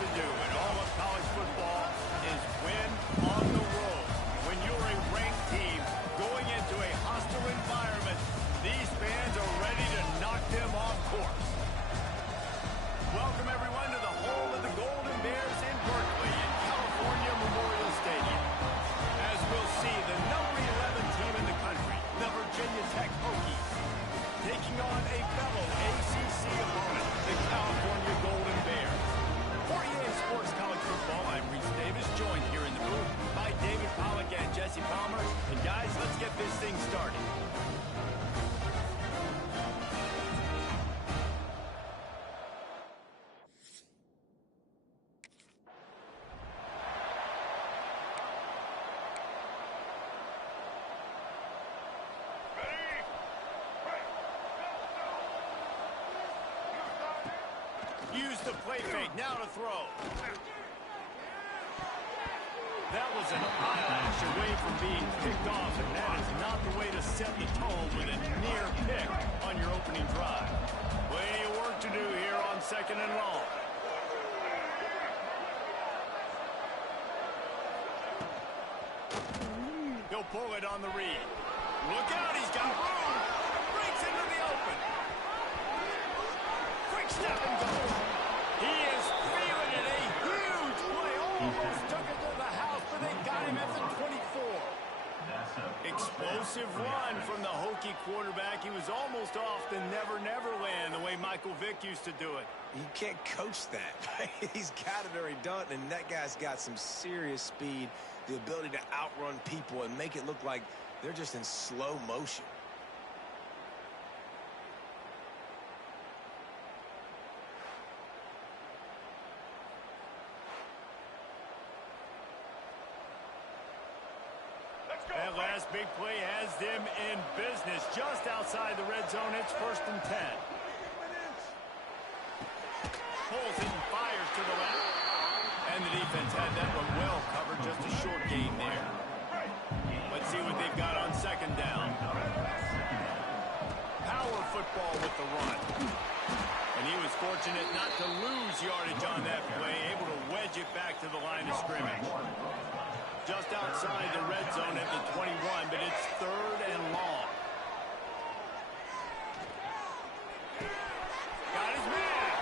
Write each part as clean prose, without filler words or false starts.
to do in all of college football is win on the road. When you're a ranked team going into a hostile environment, these fans are ready to knock them off course. Welcome, everyone, to the home of the Golden Bears in Berkeley in California Memorial Stadium. As we'll see, the number 11 team in the country, the Virginia Tech Hokies, taking on a fellow ACC opponent, the California Golden Bears. For EA Sports College Football, I'm Reese Davis, joined here in the booth by David Pollack and Jesse Palmer. And guys, let's get this thing started. Use the play fake, now to throw. That was an eyelash away from being picked off, and that is not the way to set the tone with a near pick on your opening drive. Plenty of work to do here on 2nd and long. He'll pull it on the read. Look out, he's got room. Breaks into the open. Quick step and go. He is feeling it. A huge play. Almost took it to the house, but they got him at the 24. Explosive run from the Hokie quarterback. He was almost off the never land, the way Michael Vick used to do it. You can't coach that. He's got it or he doesn't, and that guy's got some serious speed, the ability to outrun people and make it look like they're just in slow motion. That last big play has them in business just outside the red zone. It's 1st and 10. Pulls it and fires to the left. And the defense had that one well covered, just a short gain there. Let's see what they've got on 2nd down. Power football with the run. And he was fortunate not to lose yardage on that play, able to wedge it back to the line of scrimmage. Just outside the red zone at the 21, but it's 3rd and long. Got his man.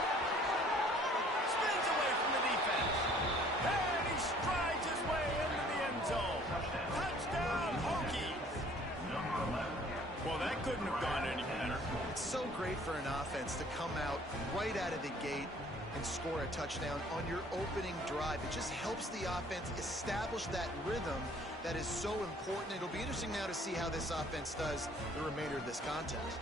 Spins away from the defense. And he strides his way into the end zone. Touchdown, Hokies. Well, that couldn't have gone any better. It's so great for an offense to come out right out of the gate and score a touchdown on your opening drive. It just helps the offense establish that rhythm that is so important. It'll be interesting now to see how this offense does the remainder of this contest.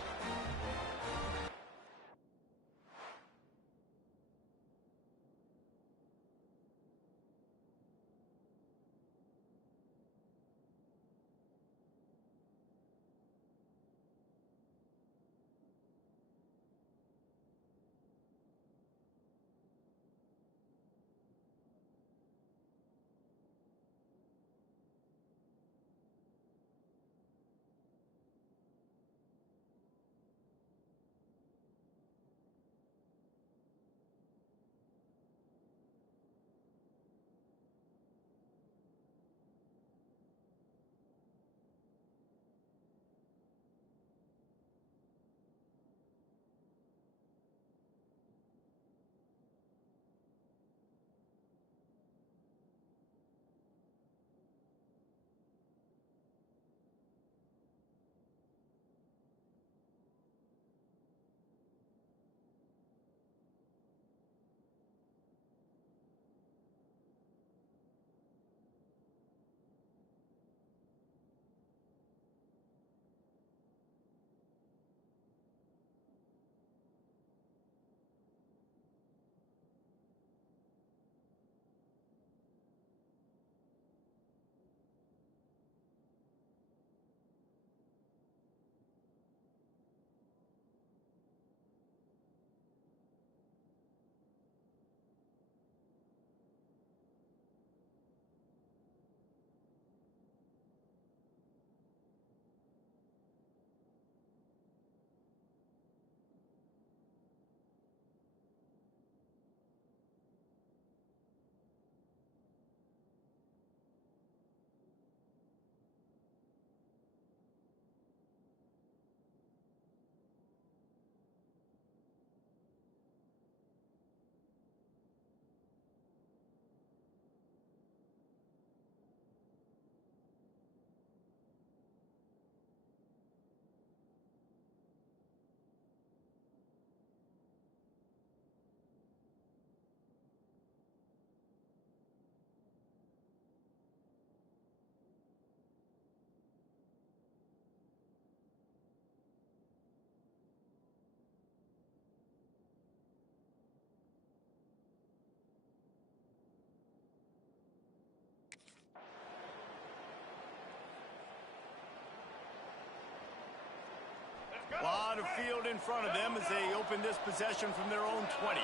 lot of field in front of them as they open this possession from their own 20.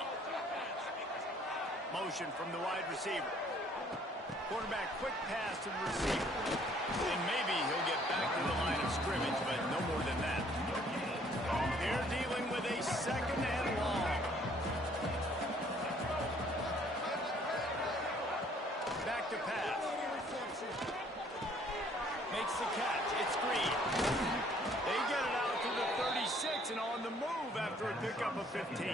Motion from the wide receiver. Quarterback, quick pass to the receiver. And maybe he'll get back to the line of scrimmage, but no more than that. They're dealing with a second and long. Back to pass. Makes the catch. It's Green. They get it out to the 36 and on the move after a pickup of 15.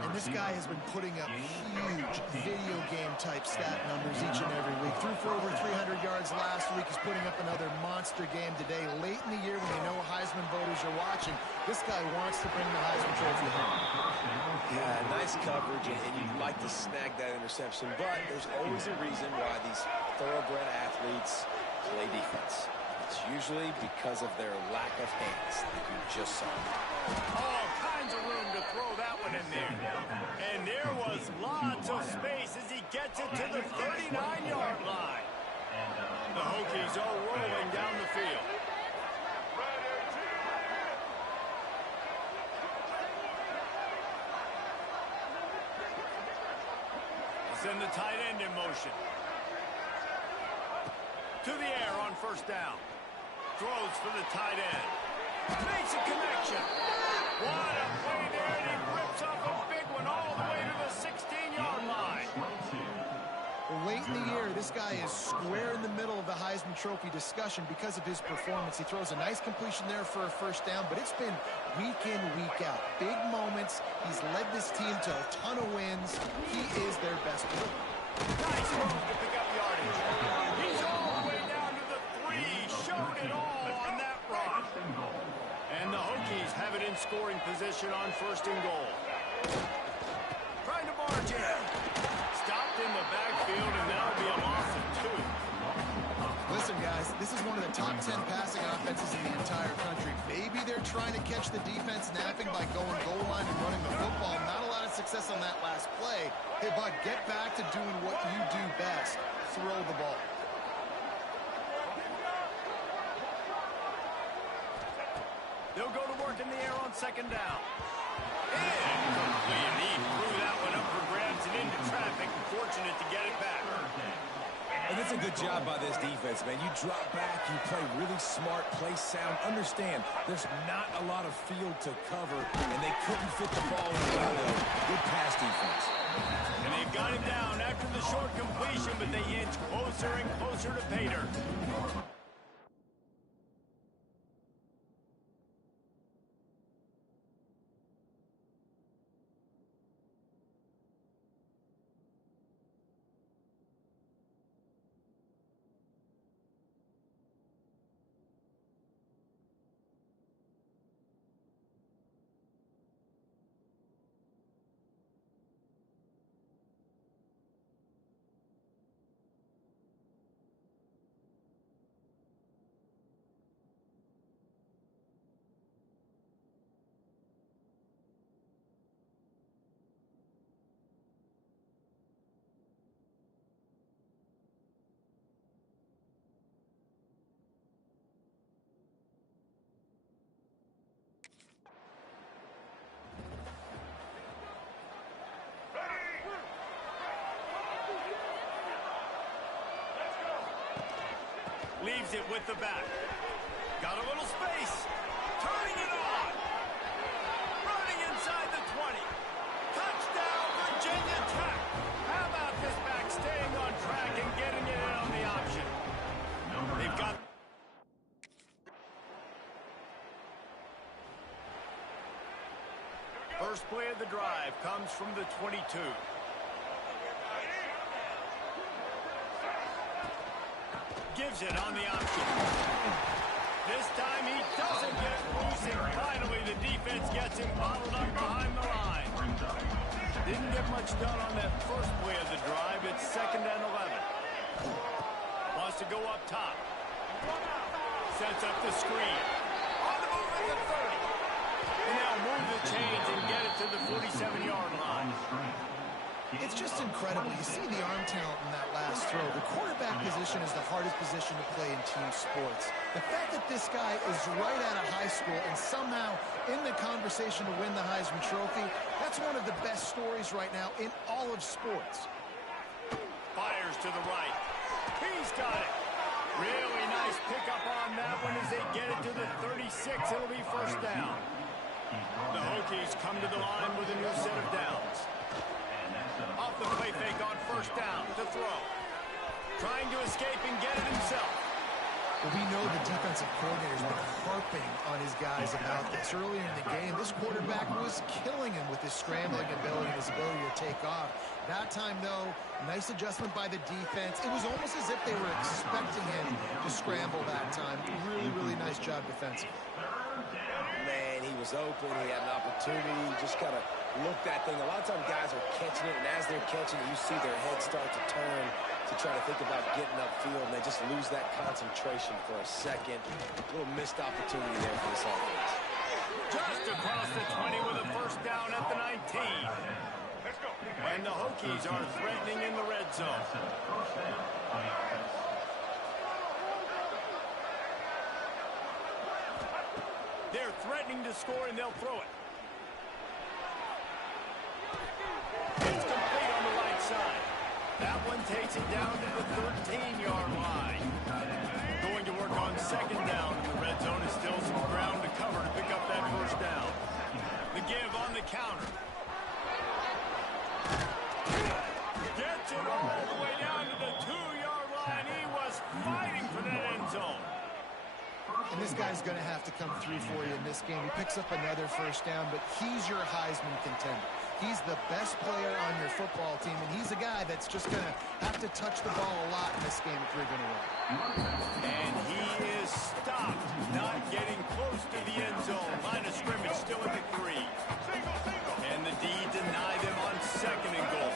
And this guy has been putting up huge video game type stat numbers each and every week. Threw for over 300 yards last week. He's putting up another monster game today. Late in the year when you know Heisman voters are watching, this guy wants to bring the Heisman Trophy home. Yeah, nice coverage, and you'd like to snag that interception, but there's always a reason why these thoroughbred athletes play defense. It's usually because of their lack of hands, like you just saw. All kinds of room to throw that one in there. And there was lots of space as he gets it to the 39-yard line. The Hokies are rolling down the field. Send the tight end in motion. To the air on first down. Throws for the tight end. Makes a connection. What a play there, and he rips off a big one all the way to the 16-yard line. Well, late in the year, this guy is square in the middle of the Heisman Trophy discussion because of his performance. He throws a nice completion there for a first down, but it's been week in, week out. Big moments. He's led this team to a ton of wins. He is their best player. Nice move to pick up yardage. He's all the way down to the 3. Showed it all on that run. And the Hokies have it in scoring position on first and goal. Trying to march in. Stopped in the backfield, and that'll be a loss of 2. Listen, guys, this is one of the top 10 passing offenses in the entire country. Maybe they're trying to catch the defense napping by going goal line and running the football. Not a lot of success on that last play. Hey, bud, get back to doing what you do best. Throw the ball. They'll go to work in the air on second down. Incomplete. He threw that one up for grabs and into traffic. Fortunate to get it back. And it's a good job by this defense, man. You drop back, you play really smart, play sound. Understand, there's not a lot of field to cover, and they couldn't fit the ball in the window. Good pass defense. And they've got it down after the short completion, but they inch closer and closer to pay dirt. Leaves it with the back. Got a little space. Turning it on. Running inside the 20. Touchdown, Virginia Tech. How about this back staying on track and getting it in on the option? They've got... First play of the drive comes from the 22. Gives it on the option. This time he doesn't get loose, and finally the defense gets him bottled up behind the line. Didn't get much done on that first play of the drive. It's second and 11. Wants to go up top. Sets up the screen. On the move at the 30. And now move the chains and get it to the 47-yard line. It's just incredible. You see the arm talent in that last throw. The quarterback position is the hardest position to play in team sports. The fact that this guy is right out of high school and somehow in the conversation to win the Heisman Trophy, that's one of the best stories right now in all of sports. Fires to the right. He's got it. Really nice pickup on that one as they get it to the 36. It'll be first down. The Hokies come to the line with a new set of downs. Off the play fake on first down to throw. Trying to escape and get it himself. Well, we know the defensive coordinator's been harping on his guys about this. Earlier in the game, this quarterback was killing him with his scrambling ability and his ability to take off. That time, though, nice adjustment by the defense. It was almost as if they were expecting him to scramble that time. Really, really nice job defensively. Man, he was open. He had an opportunity. Just got to look that thing. A lot of times guys are catching it, and as they're catching it, you see their head start to turn to try to think about getting upfield, and they just lose that concentration for a second. A little missed opportunity there for this offense. Just across the 20 with a first down at the 19. Let's go. And the Hokies are threatening in the red zone. They're threatening to score, and they'll throw it. It's complete on the right side. That one takes it down to the 13-yard line. Going to work on second down. The red zone is still some ground to cover to pick up that first down. The give on the counter. Gets it all the way down to the 2-yard line. He was fighting for that end zone. And this guy's going to have to come through for you in this game. He picks up another first down, but he's your Heisman contender. He's the best player on your football team, and he's a guy that's just going to have to touch the ball a lot in this game if you're going to win. And he is stopped, not getting close to the end zone. Line of scrimmage still at the 3. And the D denied him on second and goal.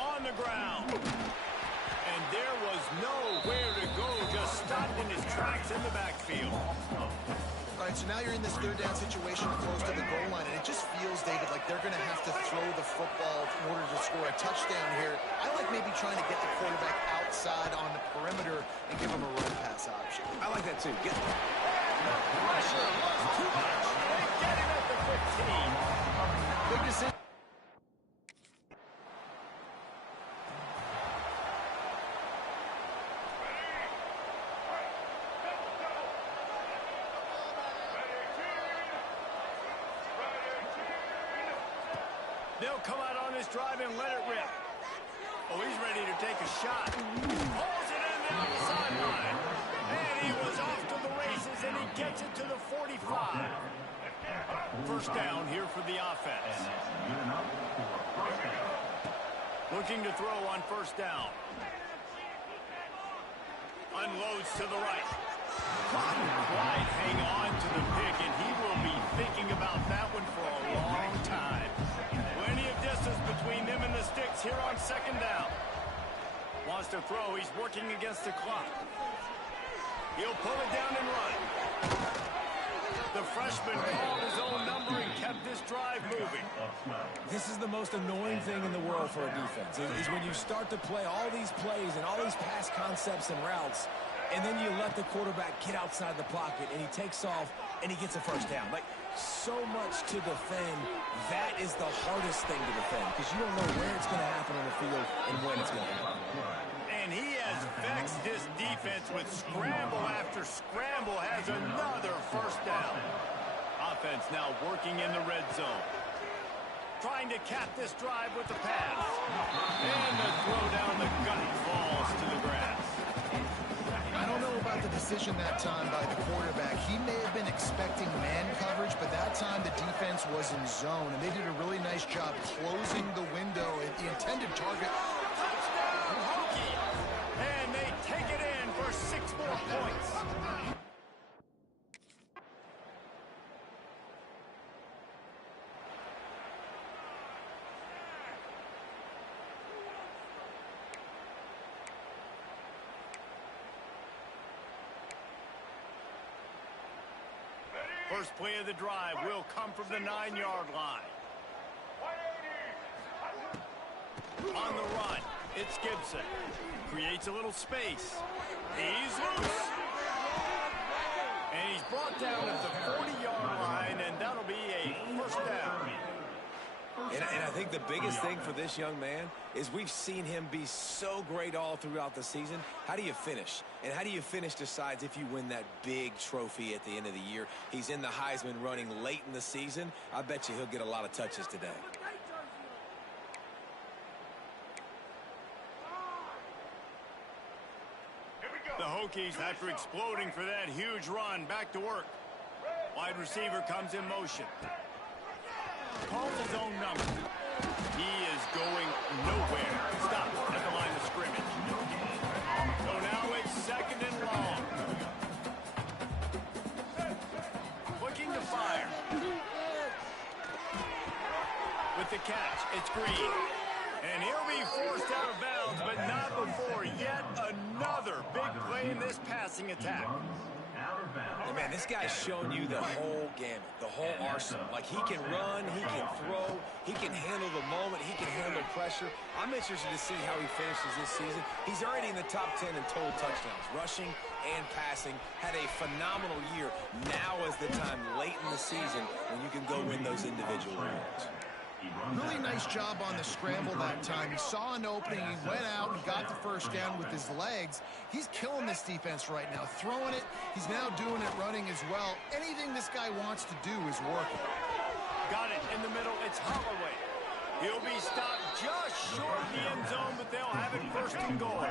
On the ground. And there was nowhere to go, just stopped in his tracks in the backfield. All right, so now you're in this third down situation close to the goal line, and it just feels, David, like they're going to have to throw the football in order to score a touchdown here. I like maybe trying to get the quarterback outside on the perimeter and give him a run pass option. I like that too. Get The pressure was too much. They get him at the 15. Big decision. They'll come out on this drive and let it rip. Oh, he's ready to take a shot. Pulls it in down the sideline. And he was off to the races, and he gets it to the 45. First down here for the offense. Looking to throw on first down. Unloads to the right. Couldn't quite hang on to the pick, and he will be thinking about that one for a long time. Plenty of distance between them and the sticks here on second down. Wants to throw. He's working against the clock. He'll pull it down and run. The freshman called his own number and kept this drive moving. This is the most annoying thing in the world for a defense, is when you start to play all these plays and all these pass concepts and routes, and then you let the quarterback get outside the pocket, and he takes off, and he gets a first down. Like, so much to defend. That is the hardest thing to defend, because you don't know where it's going to happen on the field and when it's going to happen. And he has vexed this defense with scramble after scramble, has another first down. Offense now working in the red zone. Trying to cap this drive with the pass. And the throw down the gut falls to the grass. I don't know about the decision that time by the quarterback. He may have been expecting man coverage, but that time the defense was in zone, and they did a really nice job closing the window at the intended target. Touchdown, Hokie! And they take it in for 6 more points. First play of the drive will come from the 9-yard line. On the run, it's Gibson. Creates a little space. He's loose. And he's brought down at the 40-yard line, and that'll be a first down. And I think the biggest thing for this young man is we've seen him be so great all throughout the season. How do you finish? And how do you finish decides if you win that big trophy at the end of the year. He's in the Heisman running late in the season. I bet you he'll get a lot of touches today. The Hokies, after exploding for that huge run, back to work. Wide receiver comes in motion. Calls his own number. He is going nowhere. Stops at the line of scrimmage. So now it's second and long. Looking to fire. With the catch, it's Green. And he'll be forced out of bounds, but not before yet another big play in this passing attack. And man, this guy's shown you the whole gamut, the whole arsenal. Like, he can run, he can throw, he can handle the moment, he can handle pressure. I'm interested to see how he finishes this season. He's already in the top 10 in total touchdowns, rushing and passing. Had a phenomenal year. Now is the time late in the season when you can go win those individual awards. Really nice job on the scramble that time. He saw an opening, he went out and got the first down with his legs. He's killing this defense right now, throwing it. He's now doing it running as well. Anything this guy wants to do is working. Got it in the middle. It's Holloway. He'll be stopped just short of the end zone, but they'll have it first and goal.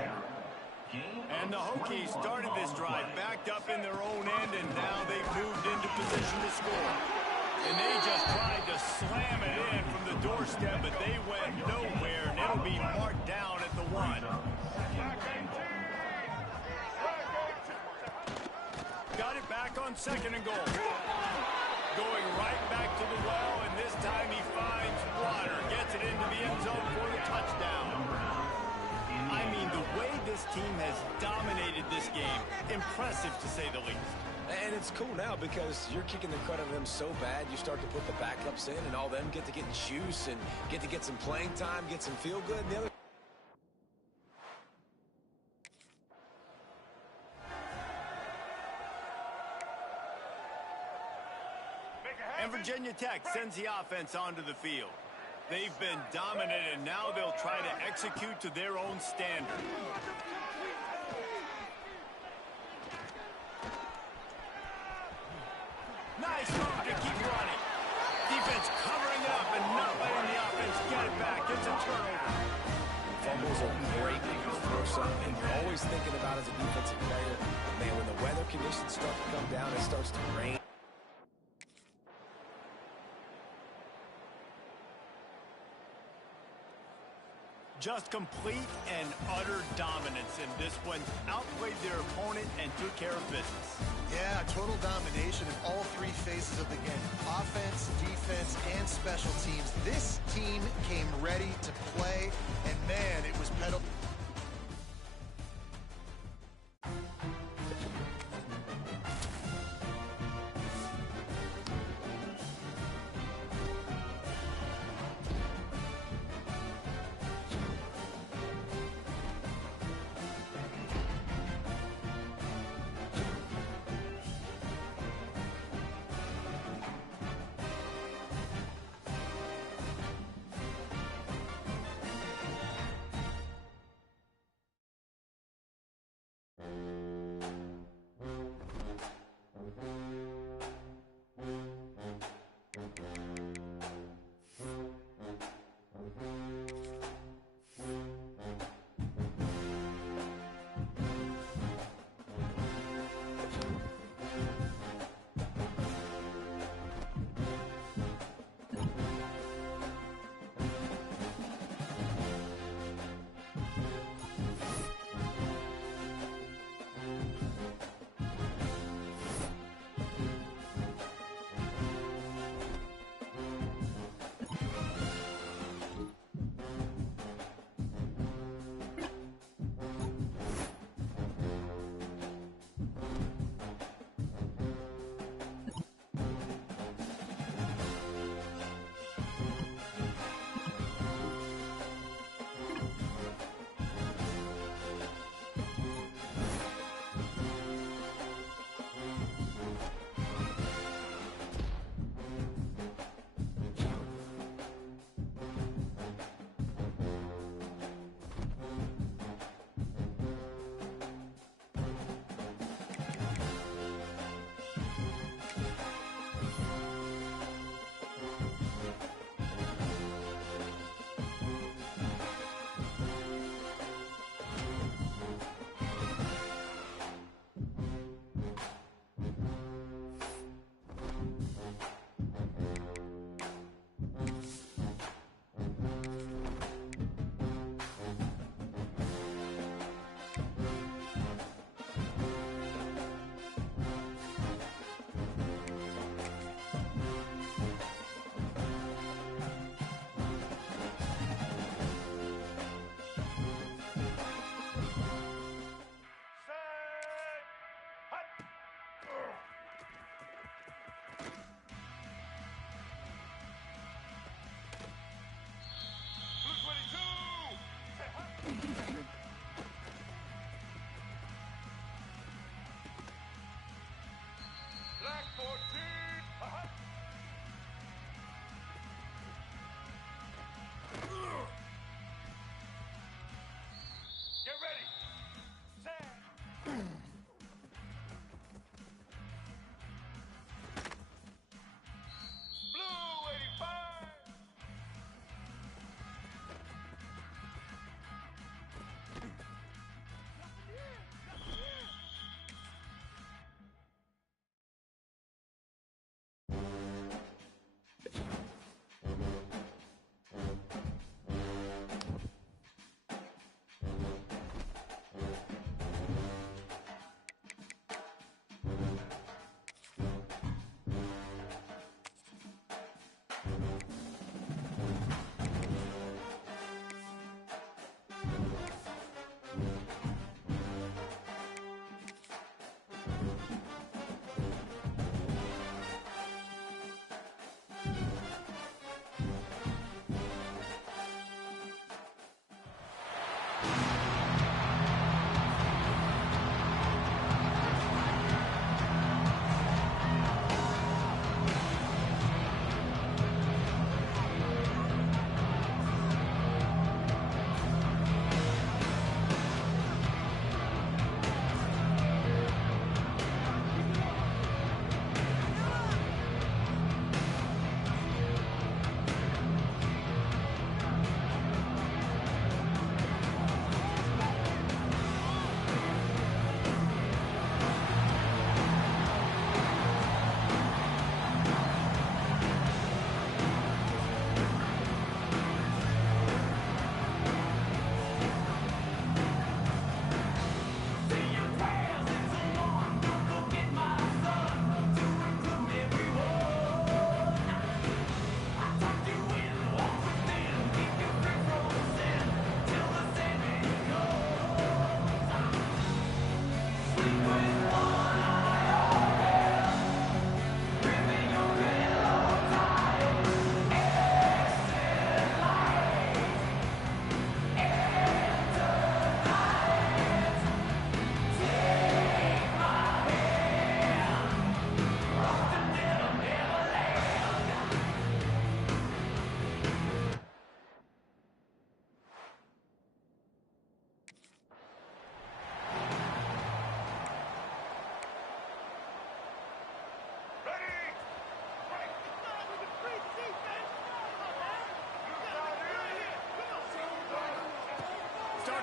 And the Hokies started this drive backed up in their own end, and now they've moved into position to score. And they just tried to slam it in from the doorstep, but they went nowhere, and it'll be marked down at the 1. Got it back on second and goal. Going right back to the well, and this time he finds water. Gets it into the end zone for the touchdown. I mean, the way this team has dominated this game, impressive to say the least. And it's cool now because you're kicking the crud out of them so bad, you start to put the backups in, and all them get to get juice and get to get some playing time, get some feel good. And the other And Virginia Tech sends the offense onto the field. They've been dominant, and now they'll try to execute to their own standard. Nice move to keep running. Defense covering it up and not letting the offense get it back. It's a turnover. fumbles are great when you throw something, and you're always thinking about as a defensive player, man, when the weather conditions start to come down, it starts to rain. Just complete and utter dominance in this one. Outplayed their opponent and took care of business. Yeah, total domination in all three phases of the game. Offense, defense, and special teams. This team came ready to play, and man, it was pedal.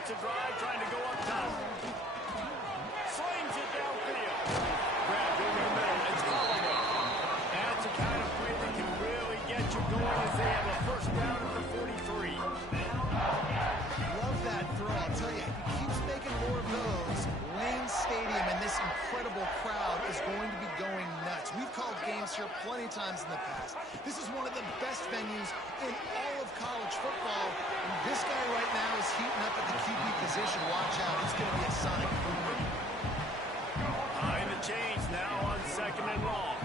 starts a drive trying to go up top. Slings it downfield. Grabbed over the middle. It's Holloway. That's the kind of play that can really get you going as they have a first down at the 43. Love that throw. I'll tell you, if he keeps making more of those, Lane Stadium and this incredible crowd is going to be going nuts. We've called games here plenty of times in the past. This is one of the best venues in all of college football. And this guy right now is heating up at the QB position. Watch out. It's going to be a sonic boom. Behind the chains now on 2nd and long.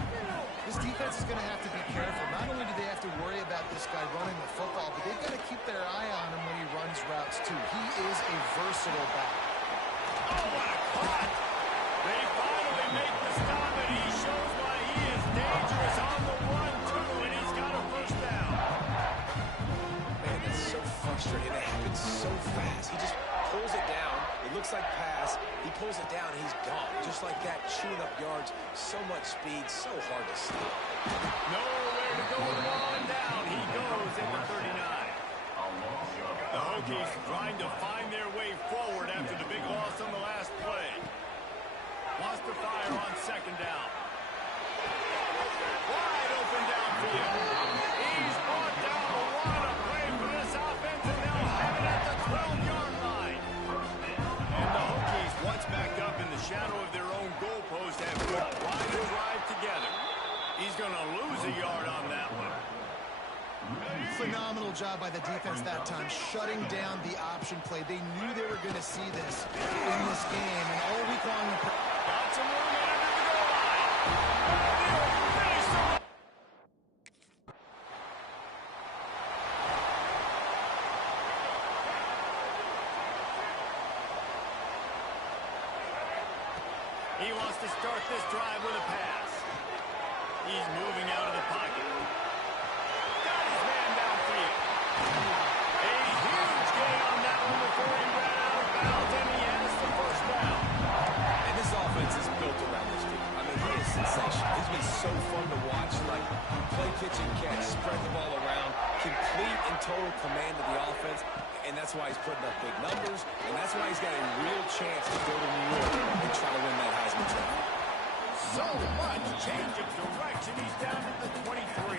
This defense is going to have to be careful. Not only do they have to worry about this guy running the football, but they've got to keep their eye on him when he runs routes too. He is a versatile back. Oh, what a cut! They finally make the stop, and he shows why he is dangerous on the run, too, and he's got a first down. Man, that's so frustrating. It happens so fast. He just pulls it down. It looks like pass. He pulls it down, and he's gone. Just like that, chewing up yards. So much speed, so hard to stop. Nowhere to go on down. He goes at the 39. The Hokies trying to find their way forward after the big loss on the last play. Wants to fire on 2nd down. Wide open downfield. He's brought down the line of play for this offense, and they'll have it at the 12-yard line. And the Hokies, once back up in the shadow of their own goalpost, have put quite a drive together. He's going to lose a yard on that one. Phenomenal job by the defense that time, shutting down the option play. They knew they were going to see this in this game, and all week long... Got some room in under the goal line. Finish the... He wants to start this drive with a pass. He's moving out of the pocket. Got his man downfield. A huge gain on that one before he ran out of bounds, and he has the first down. And this offense is built around this dude. I mean, he is sensational. He's been so fun to watch. Like, play, pitch, and catch, spread the ball around, complete and total command of the offense. And that's why he's putting up big numbers, and that's why he's got a real chance to go to New York and try to win that Heisman Trophy. So much change of direction. He's down to the 23.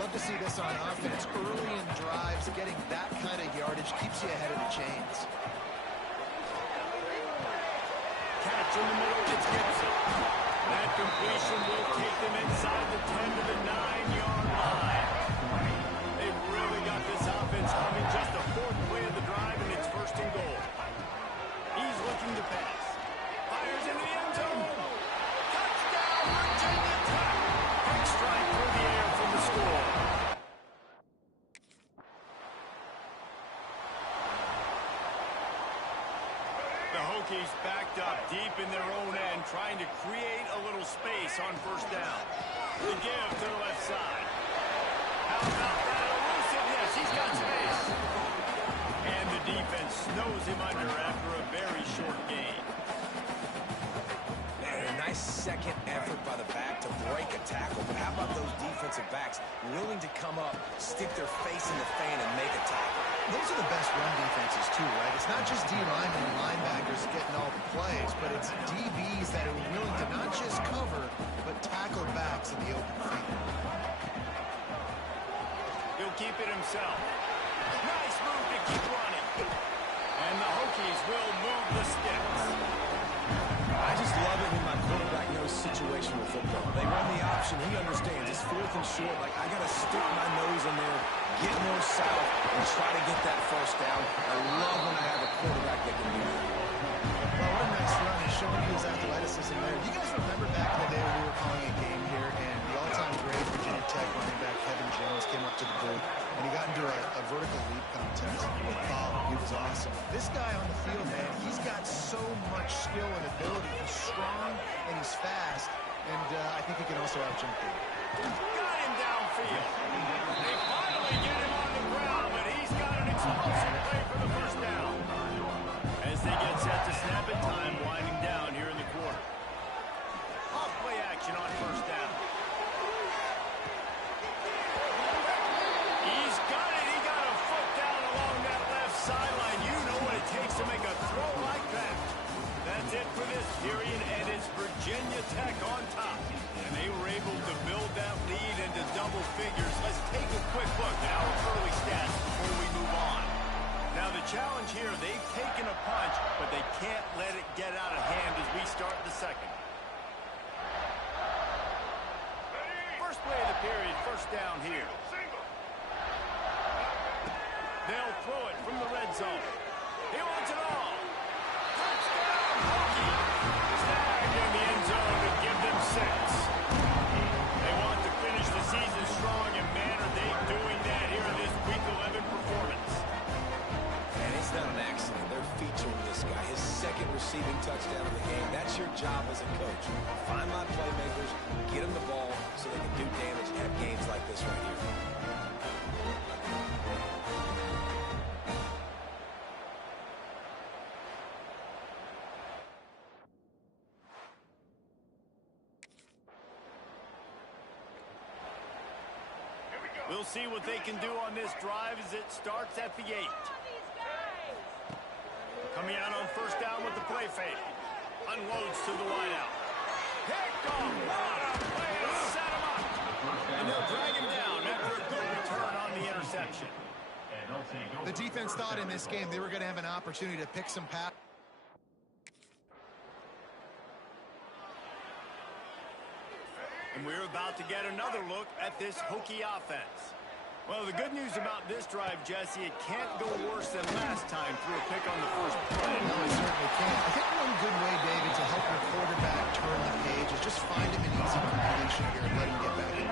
Love to see this on offense. Early in drives, getting that kind of yardage keeps you ahead of the chains. Catch in the middle. It's Gibson. That completion will take them inside the 10 to the 9-yard line. They've really got this offense humming. Just a 4th play of the drive, and it's 1st and goal. He's looking to pass. Fires into the end zone. Touchdown, Virginia Tech. Big strike through the air from the score. The Hokies backed up deep in their own end, trying to create a little space on 1st down. The give to the left side. How about that elusiveness? He's got space. And the defense snows him under after a very short gain. Man, a nice second effort by the back to break a tackle. But how about those defensive backs willing to come up, stick their face in the fan, and make a tackle? Those are the best run defenses too, right? It's not just D linemen and linebackers getting all the plays, but it's DBs that are willing to not just cover, but tackle backs in the open field. He'll keep it himself. Nice move to keep running. And the Hokies will move the sticks. I just love it when my quarterback knows situational football. They run the option. He understands. It's 4th and short. Like, I got to stick my nose in there, get more south, and try to get that first down. I love when I have a quarterback that can do that. Well, what a nice run. He's showing his athleticism there. You guys remember back in the day when we were calling a game here, and the all-time great Virginia Tech running back Kevin Jones came up to the booth, and he got into a vertical leap contest with Paul. He was awesome. This guy on the field, man, he's got so much skill and ability. He's strong and he's fast, and I think he can also out-jump people. Got him downfield. They finally get him on the ground, but he's got an explosive play for the first down. As they get set to snap it, time winding down here in the quarter. Off play action on 1st down. He's got it. He got a foot down along that left sideline. You know period, and it's Virginia Tech on top. And they were able to build that lead into double figures. Let's take a quick look at our early stats before we move on. Now the challenge here, they've taken a punch, but they can't let it get out of hand as we start the second. First play of the period, first down here. They'll throw it from the red zone. He wants it all. Touchdown, Hokie. Snagged in the end zone to give them 6. They want to finish the season strong, and man, are they doing that here in this Week 11 performance. And it's not an accident. They're featuring this guy. His second receiving touchdown of the game. That's your job as a coach. Find my playmakers, get them the ball so they can do damage and have games like this right here. We'll see what they can do on this drive as it starts at the 8. Coming out on first down with the play fake. Unloads to the wideout. Picked off. What a play to set him up. And they'll drag him down after a good return on the interception. The defense thought in this game they were going to have an opportunity to pick some pass. And we're about to get another look at this Hokie offense. Well, the good news about this drive, Jesse, it can't go worse than last time through a pick on the first play. No, it certainly can't. I think one good way, David, to help your quarterback turn the page is just find him an easy completion here and let him get back in.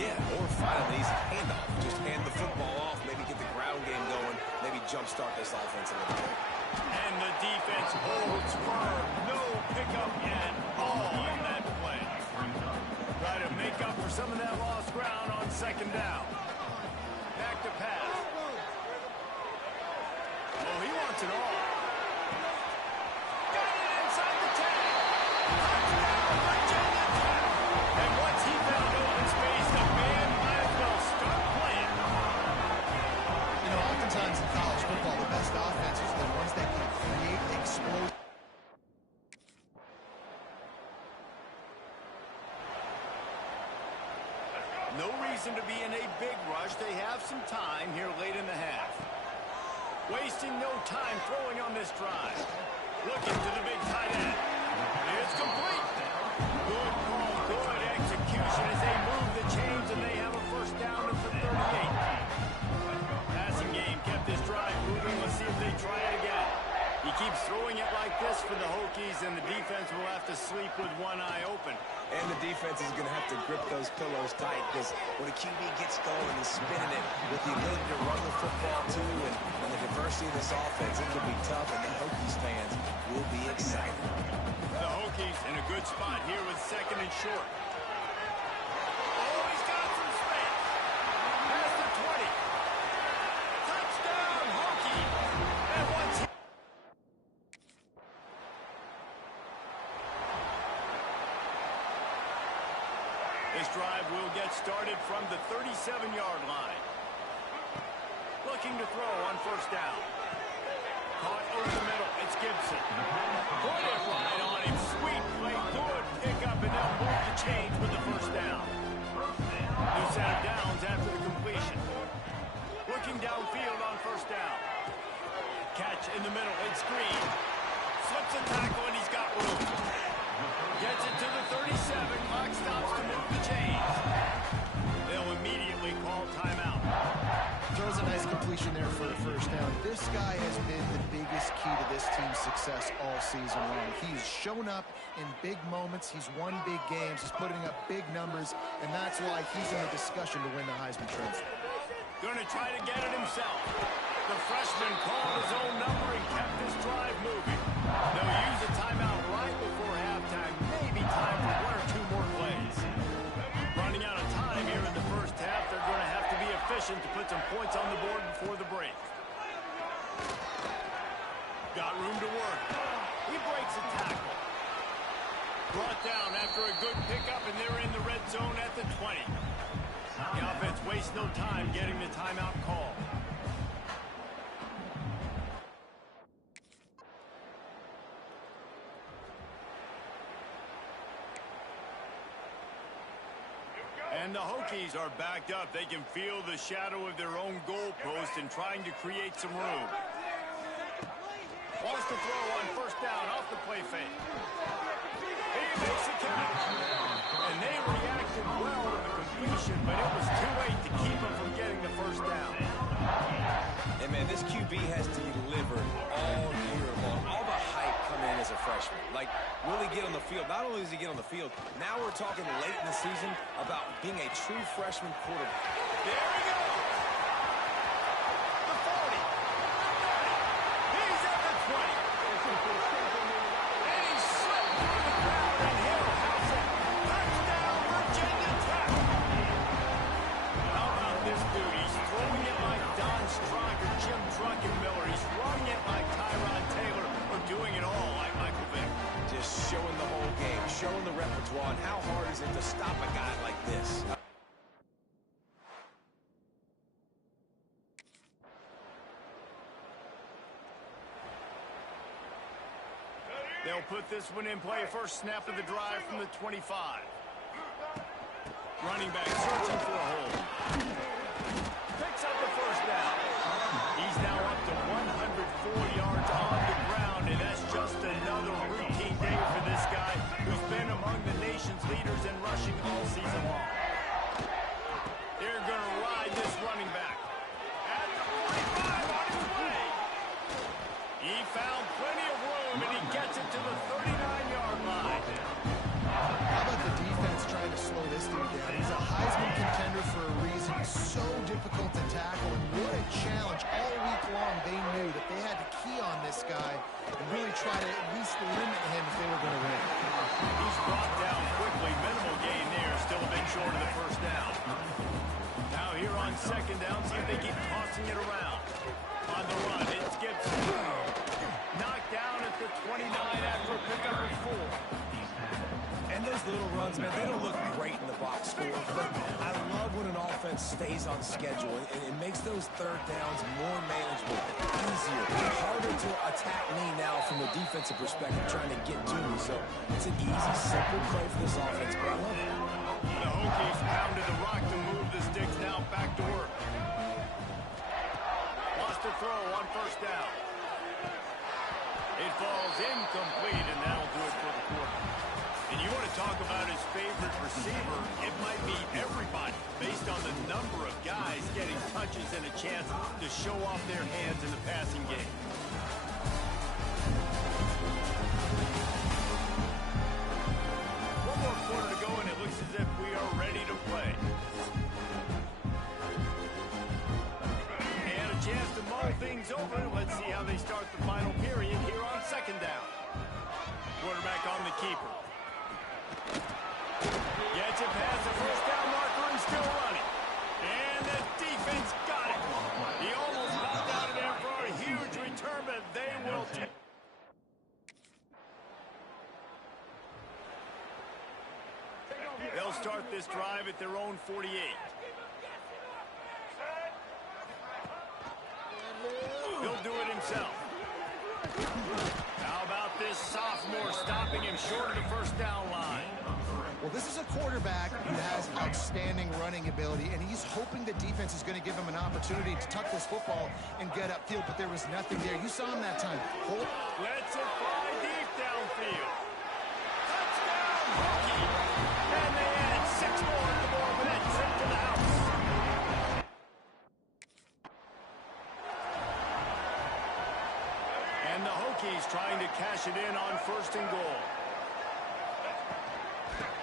Yeah, or find an easy handoff. Just hand the football off, maybe get the ground game going, maybe jumpstart this offense a little bit. And the defense holds firm. No pickup at all in that play. Try to make up for some of that lost ground on second down. Back to pass. Oh, he wants it all. Got it inside the 10. Touchdown, Virginia Tech. And once he found open space, the man might as well start playing. You know, oftentimes in college football, the best offenses are the ones that can create explosion. No reason to be in a big rush. They have some time here late in the half. Wasting no time throwing on this drive. Looking to the big tight end. It's complete. Good call, good execution as they move the chains and they have a first down at the 38. Passing game kept this drive moving. Let's see if they try it again. He keeps throwing it like this for the Hokies, and the defense will have to sleep with one eye open. And the defense is going to have to grip those pillows tight because when a QB gets going and spinning it with the ability to run the football too and the diversity of this offense, it could be tough, and the Hokies fans will be excited. The Hokies in a good spot here with second and short. Oh, he's got some space. Past the 20. Touchdown, Hokie. And once he... This drive will get started from the 37-yard line. Looking to throw on first down. Caught over the middle. It's Gibson. Put it right on him. Sweet play. Good pick up, and they'll move the chains with the first down. New set of downs after the completion. Looking downfield on first down. Catch in the middle. It's Green. Slips a tackle, and he's got room. Gets it to the 37. Clock stops to move the chains. They'll immediately call timeout. Throws a nice completion there for a first down. This guy has been the biggest key to this team's success all season long. He's shown up in big moments. He's won big games. He's putting up big numbers, and that's why he's in the discussion to win the Heisman Trophy. Going to try to get it himself. The freshman called his own number and kept this drive moving. They'll use a timeout right before halftime. Maybe time for one or two more plays. Running out of time here in the first half. They're going to have to be efficient to put some points on the board before the break. Got room to work. He breaks a tackle. Brought down after a good pickup, and they're in the red zone at the 20. The offense wastes no time getting the timeout call. And the Hokies are backed up. They can feel the shadow of their own goalpost and trying to create some room. Wants to throw on first down off the play fake. He makes the catch. And they reacted well to the completion, but it was too late to keep them from getting the first down. And, man, this QB has delivered all year long. All the hype coming in as a freshman. Like, will he get on the field? Not only does he get on the field, now we're talking late in the season about being a true freshman quarterback. There we go. The 40. He's at the 20. And he slipped through the crowd, and he'll house it. Touchdown, Virginia Tech. How about this dude? He's throwing it like Don Strock or Jim Druckenmiller. He's running it like Tyrod Taylor, or doing it all like Michael Vick. Just showing the whole game, showing the repertoire, and how hard is it to stop a guy like this? They'll put this one in play. First snap of the drive from the 25. Running back searching for a hole. Picks up the first down. He's now up to 104 yards on the ground, and that's just another routine day for this guy who's been among the nation's leaders in rushing all season long. They're going to ride this running back. At the 45 on his way. He found plenty of room, and he gets it to the 39-yard line. How about the defense trying to slow this dude down? He's a Heisman contender for a reason. He's so difficult to tackle, and what a challenge. All week long, they knew that they had to key on this guy and really try to at least limit him if they were going to win. He's brought down quickly. Minimal gain there. Still a bit short of the first down. Now here on second down, see if they keep tossing it around. On the run, it's Gibson. Knocked down at the 29 after a pickup of 4. And those little runs, man, they don't look great in the box score, but I love when an offense stays on schedule, and it makes those third downs more manageable, easier, harder to attack me now from a defensive perspective, trying to get to me. So it's an easy, simple play for this offense, but I love it. The Hokies pounded the rock to move the sticks. Now back to work. Lost a throw on first down. It falls incomplete, and that'll do it for the quarter. And you want to talk about his favorite receiver, it might be everybody, based on the number of guys getting touches and a chance to show off their hands in the passing game. One more quarter to go, and it looks as if we are ready to play. And a chance to mull things over. Let's see how they start the final period here on second down. Quarterback on the keeper. Gets it past the first down marker and still running. And the defense got it. He almost popped out of there for a huge return, but they will take. They'll start this drive at their own 48. He'll do it himself. How about this sophomore stopping him short of the first down line? Well, this is a quarterback who has outstanding running ability, and he's hoping the defense is going to give him an opportunity to tuck this football and get upfield, but there was nothing there. You saw him that time. Lets it fly deep downfield. Touchdown, Hokie! And they add 6 more to the board with that trip to the house. And the Hokies trying to cash it in on first and goal.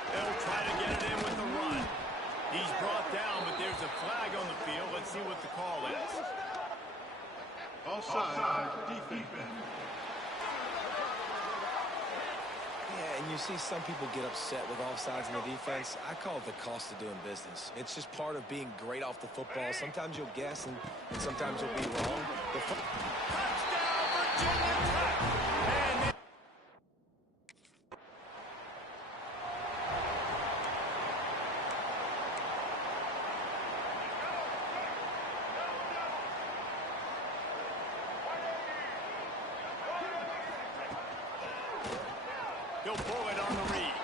They'll try to get it in with the run. He's brought down, but there's a flag on the field. Let's see what the call is. Offside, defense. Yeah, and you see some people get upset with offsides in the defense. I call it the cost of doing business. It's just part of being great off the football. Sometimes you'll guess, and sometimes you'll be wrong. Touchdown, Virginia Tech! And he'll pull it on the read.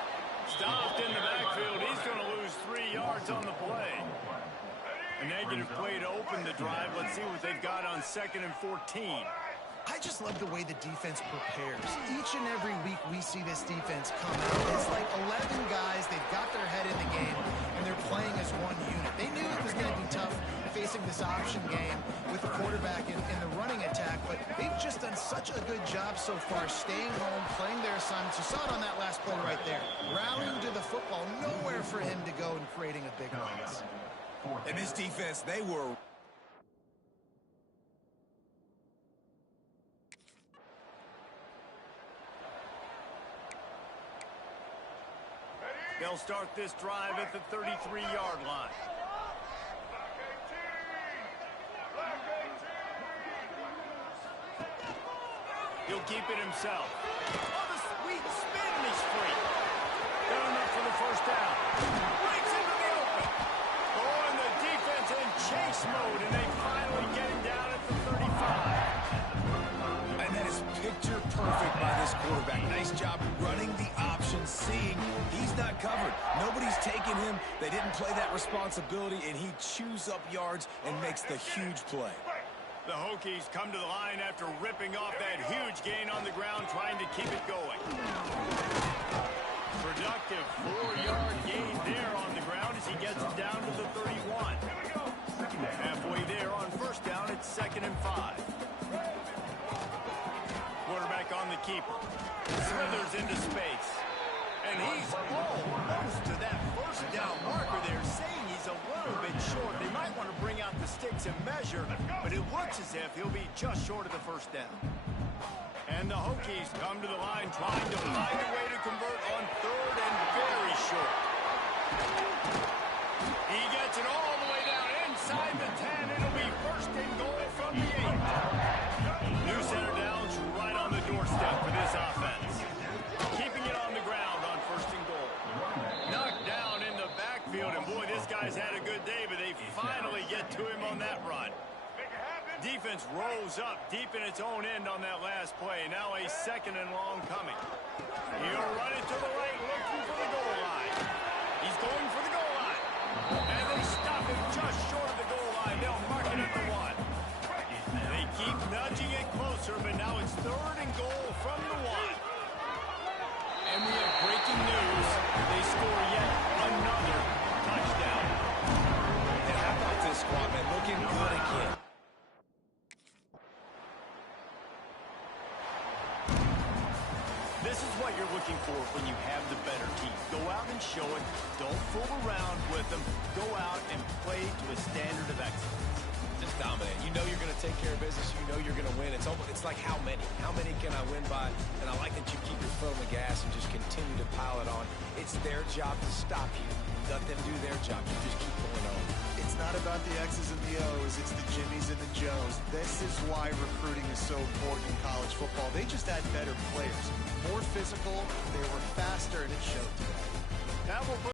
Stopped in the backfield. He's going to lose 3 yards on the A negative play to open the drive. Let's see what they've got on 2nd and 14. I just love the way the defense prepares. Each and every week we see this defense come out. It's like 11 guys, they've got their head in the game, and they're playing as one unit. They knew it was going to be tough facing this option game with the quarterback in the running attack, but they've just done such a good job so far staying home, playing their assignments. You saw it on that last play right there. Rallying to the football, nowhere for him to go and creating a big runs. And this defense, they were... They'll start this drive at the 33-yard line. He'll keep it himself. Oh, the sweet spin, and he's free. Got enough for the first down. Breaks into the open. Oh, and the defense in chase mode, and they finally get him down at the 35. And that is picture perfect by this quarterback. Nice job running the option, seeing he's not covered. Nobody's taking him. They didn't play that responsibility, and he chews up yards and makes the huge play. The Hokies come to the line after ripping off that huge gain on the ground, trying to keep it going. Productive 4-yard gain there on the ground as he gets it down to the 31. Halfway there on first down, it's 2nd and 5. Quarterback on the keeper. Smithers into space. And he's almost to that first down marker there, saying he's a little bit short. They might want to bring out the sticks and measure, but it looks as if he'll be just short of the first down. And the Hokies come to the line trying to find a way to convert on 3rd and very short. He gets it all the way down inside the 10. It'll be 1st and goal from the 8. New center downs right on the doorstep for this offense. Keeping it on the ground on 1st and goal. Knocked down in the backfield, and boy, this guy's had a good day, but they finally get to him on that run. Defense rose up deep in its own end on that last play. Now a 2nd and long coming. He'll run it to the right, looking for the goal line. He's going for the goal line. And they stop him just short of the goal line. They'll mark it at the 1. They keep nudging it closer, but now it's 3rd and goal from the 1. And we have breaking news. They score yet another touchdown. And how about this squad, man? Looking good again. This is what you're looking for when you have the better team. Go out and show it. Don't fool around with them. Go out and play to a standard of excellence. Just dominate. You know you're going to take care of business. You know you're going to win. It's like how many? How many can I win by? And I like that you keep your foot on the gas and just continue to pile it on. It's their job to stop you. Let them do their job. You just keep going on. It's not about the X's and the O's. It's the Jimmies and the Joes. This is why recruiting is so important in college football. They just had better players. More physical. They were faster, and it showed today. That will put